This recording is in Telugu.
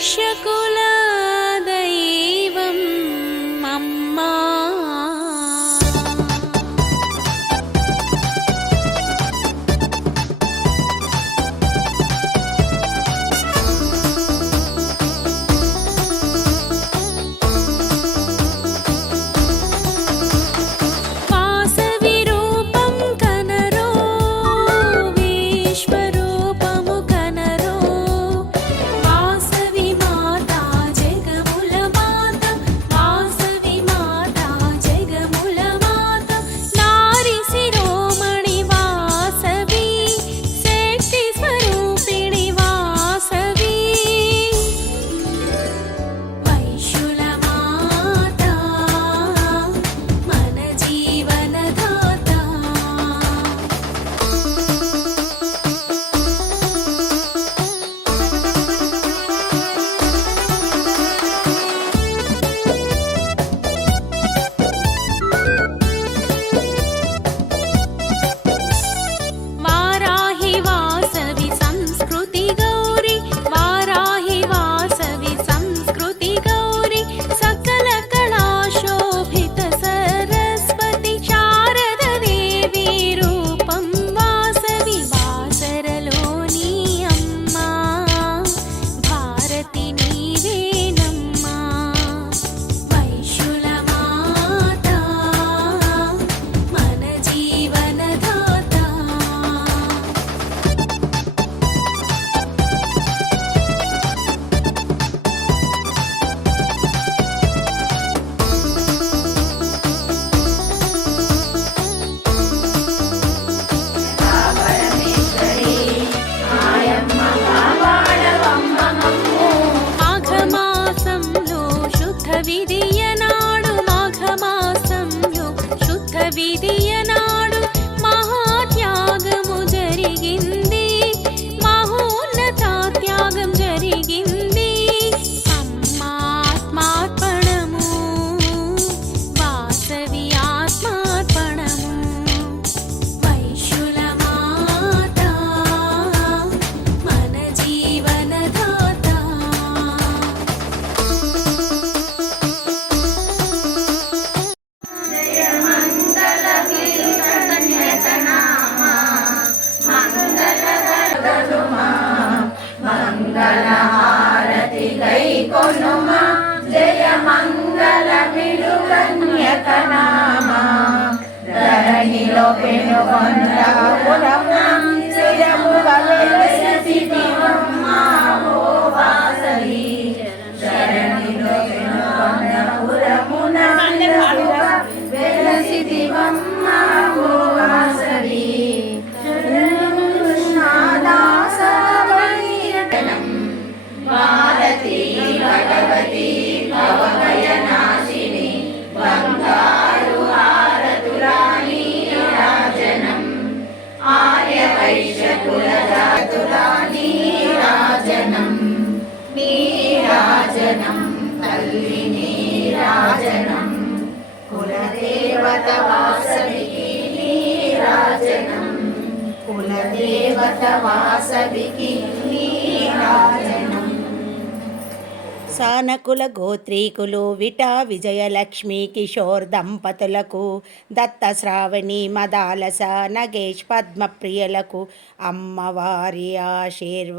Syekh. కొనుమా జయ మంగళ మంగళమిడు కన్యకనామా ధరణిలో పెనుగొండపురమున స్థిరముగా వెలసితివమ్మా ఓ వాసవి. ధరణిలో పెనుగొండపురమున వెలసి వెలసితివమ్మా నీరాజనం. నీరాజనం. సానకుల గోత్రీకులు విటా విజయలక్ష్మి కిషోర్ దంపతులకు దత్త శ్రావణి మదాలస నగేష్ పద్మప్రియలకు అమ్మవారి ఆశీర్వాదం.